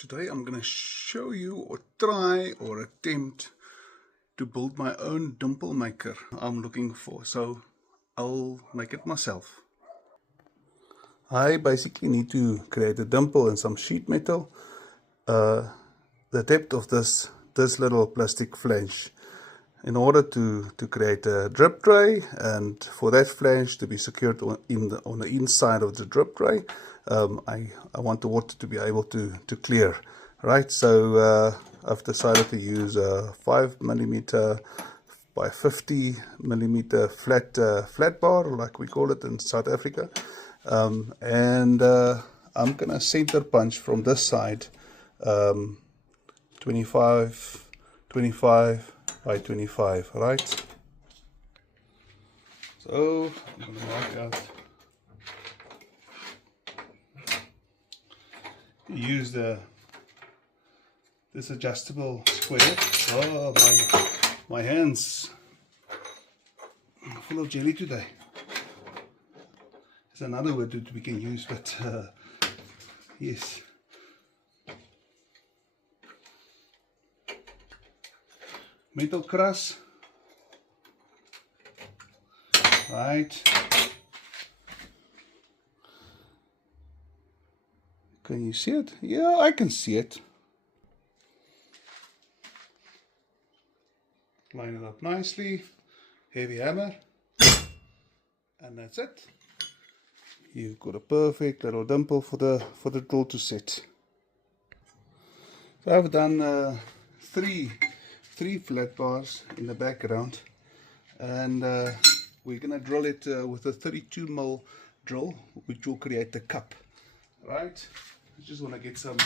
Today I'm going to show you or try or attempt to build my own dimple maker I'm looking for, so I'll make it myself. I basically need to create a dimple in some sheet metal. The depth of this little plastic flange in order to create a drip tray, and for that flange to be secured on the inside of the drip tray, I want the water to be able to clear, right? So I've decided to use a 5mm by 50mm flat bar, like we call it in South Africa, and I'm gonna center punch from this side 25 by 25, right? So I'm gonna mark out, use this adjustable square. Oh, my hands are full of jelly today. There's another word that we can use, but yes. Metal cross, right? Can you see it? Yeah, I can see it. Line it up nicely, heavy hammer, and that's it. You've got a perfect little dimple for the drill to set. So I've done three flat bars in the background, and we're gonna drill it with a 32mm drill, which will create the cup, right? I just want to get some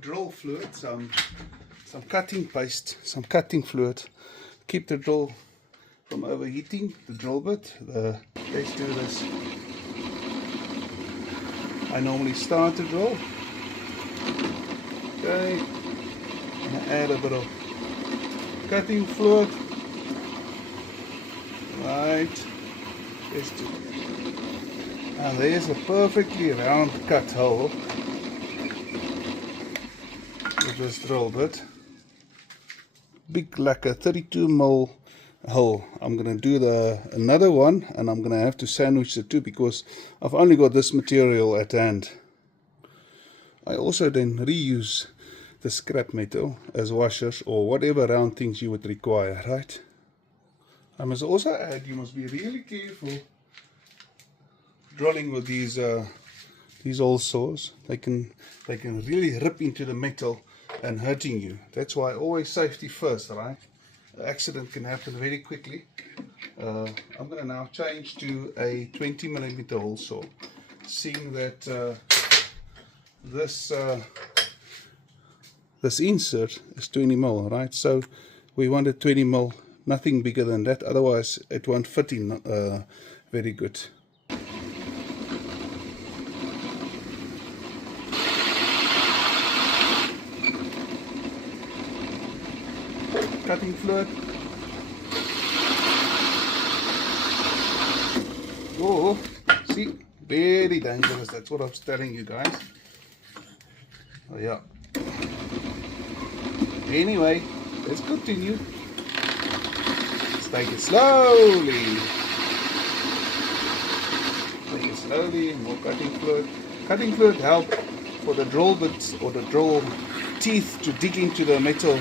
drill fluid, some cutting paste, some cutting fluid, keep the drill from overheating the drill bit. Let's do this. I normally start the drill, okay, and I add a bit of cutting fluid, right? Let's do it. And there's a perfectly round cut hole with this drill bit. Big, like a 32mm hole. I'm gonna do another one, and I'm gonna have to sandwich the two because I've only got this material at hand. I also then reuse the scrap metal as washers or whatever round things you would require, right? I must also add, you must be really careful drilling with these old saws. They can really rip into the metal and hurting you. That's why always safety first, right? The accident can happen very quickly. I'm going to now change to a 20mm hole saw, seeing that this insert is 20mm, right? So we want a 20mm, nothing bigger than that, otherwise it won't fit in very good. Cutting fluid. Oh, see, very dangerous. That's what I was telling you guys. Oh yeah. Anyway, let's continue. Let's take it slowly. Take it slowly. More cutting fluid. Cutting fluid helps for the drill bits or the drill teeth to dig into the metal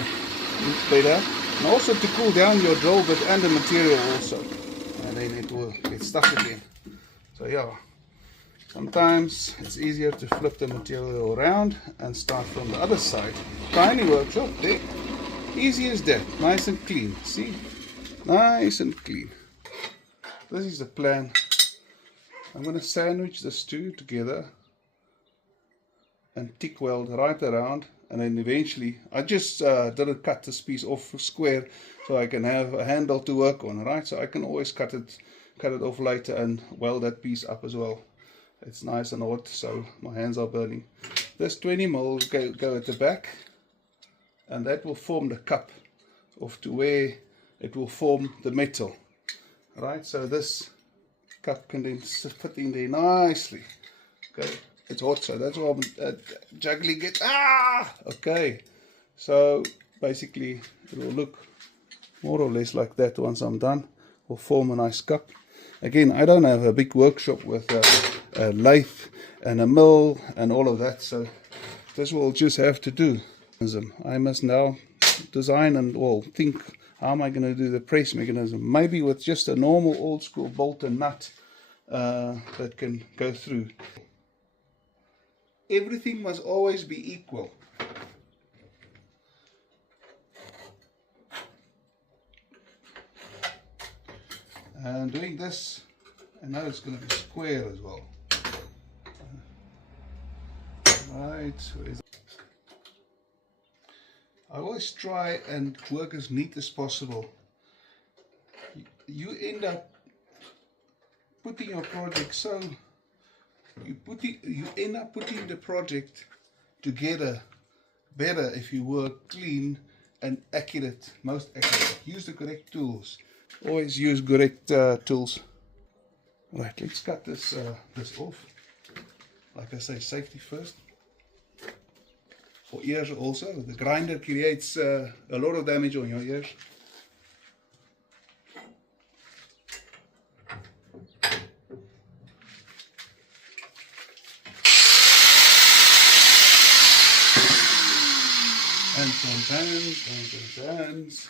better, and also to cool down your drill bit and the material also, and then it will get stuck again. So yeah, sometimes it's easier to flip the material around and start from the other side. Tiny workshop there, easy as that, nice and clean. See, nice and clean. This is the plan. I'm going to sandwich these two together and tick weld right around, and then eventually I just didn't cut this piece off square so I can have a handle to work on, right? So I can always cut it off later and weld that piece up as well. It's nice and hot, so my hands are burning. This 20mm will go at the back, and that will form the cup off to where it will form the metal, right? So this cup can then fit in there nicely. Okay, it's hot, so that's why I'm juggling it. Okay, so basically it will look more or less like that once I'm done. Will form a nice cup. Again, I don't have a big workshop with a lathe and a mill and all of that, so this will just have to do. I must now design and think, how am I going to do the press mechanism? Maybe with just a normal old school bolt and nut that can go through. Everything must always be equal. And doing this, I know it's going to be square as well. Right, I always try and work as neat as possible. You end up putting your project so you end up putting the project together better if you work clean and accurate, most accurate. Use the correct tools. Always use correct tools. Right, let's cut this off. Like I say, safety first. For ears also, the grinder creates a lot of damage on your ears. And some hands.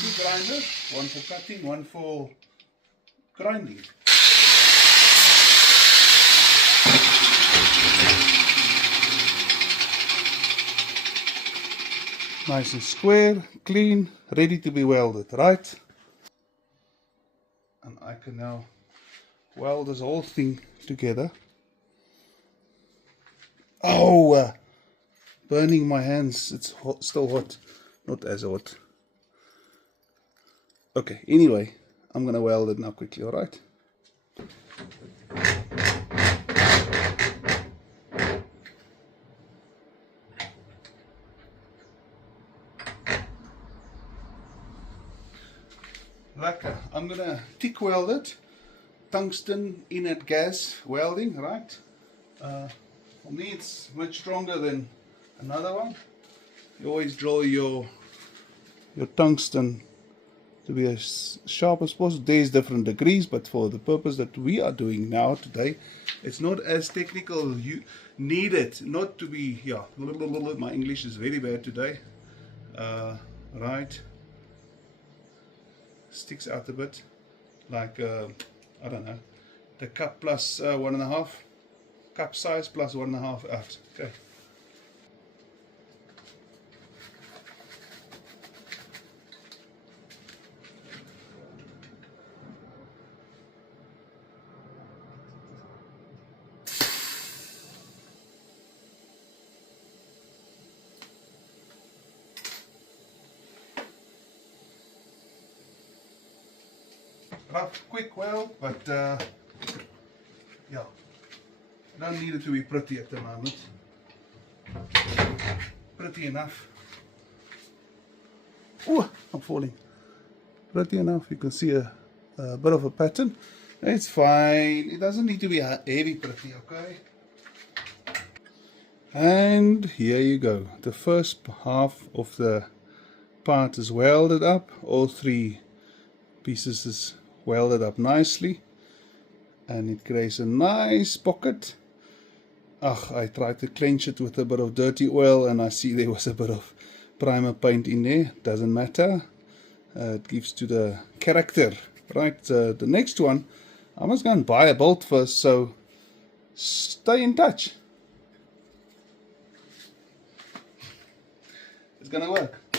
Two grinders, one for cutting, one for grinding. Nice and square, clean, ready to be welded, right? And I can now weld this whole thing together. Oh, burning my hands, it's hot, still hot, not as hot. Okay, anyway, I'm going to weld it now quickly, alright? Lekker, I'm going to TIG weld it, tungsten inert gas welding, right? For me it's much stronger than another one. You always draw your tungsten to be as sharp as possible. There's different degrees, but for the purpose that we are doing now today, it's not as technical. You need it not to be, yeah, my English is very bad today. Right, sticks out a bit, like I don't know, the cup plus 1.5, cup size plus 1.5 out. Okay. Rough, quick weld, but yeah, I don't need it to be pretty at the moment. Pretty enough. Oh, I'm falling. Pretty enough. You can see a bit of a pattern. It's fine. It doesn't need to be heavy pretty, okay? And here you go. The first half of the part is welded up. All three pieces is welded up nicely, and it creates a nice pocket. I tried to clench it with a bit of dirty oil, and I see there was a bit of primer paint in there. Doesn't matter, it gives to the character, right? The next one, I must go and buy a bolt first, so stay in touch. It's gonna work.